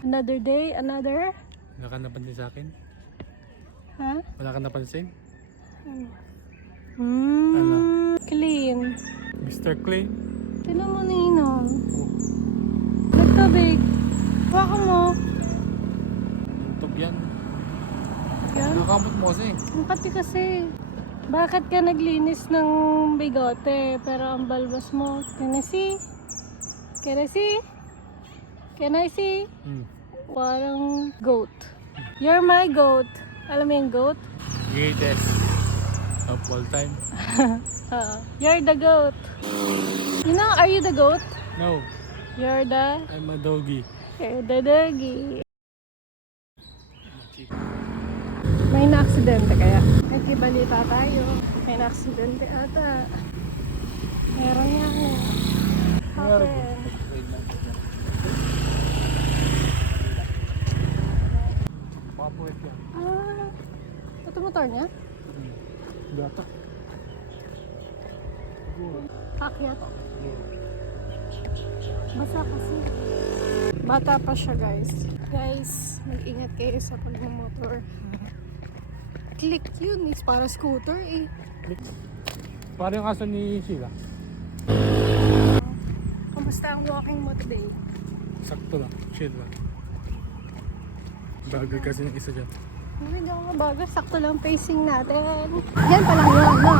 Another day, another... Wala ka napansin sa akin? Ha? Wala ka napansin? Ano? Clean. Mr. Clean? Tinan mo, Ninong. Nagtubig. Baka mo. Tug yan. Yan. Nakakamot mo kasi. Ang pati kasi. Bakit ka naglinis ng bigote pero ang balbas mo? Can I see? Can I see? Can I see? Parang goat. You're my goat. Alam mo yung goat? Greatest of all time. You're the goat. You know, are you the goat? No, You're the... I'm a doggy. You're the doggy. May na-aksidente kaya? Nagkibalita tayo. May na-aksidente ata. Meron yan eh. Happen. Papuwit yan. Ito motor niya? Gata. Akyat. Basa kasi. Bata pa siya guys. Guys, mag-ingat kayo sa pagmamotor. Click yun. It's para scooter eh. Parang yung aso ni Sheila. Kamusta ang walking mo today? Sakto lang. Chill lang. Bagay kasi yung isa dyan. Hindi ako mabagal. Sakto lang pacing natin. Yan pa lang yun, no?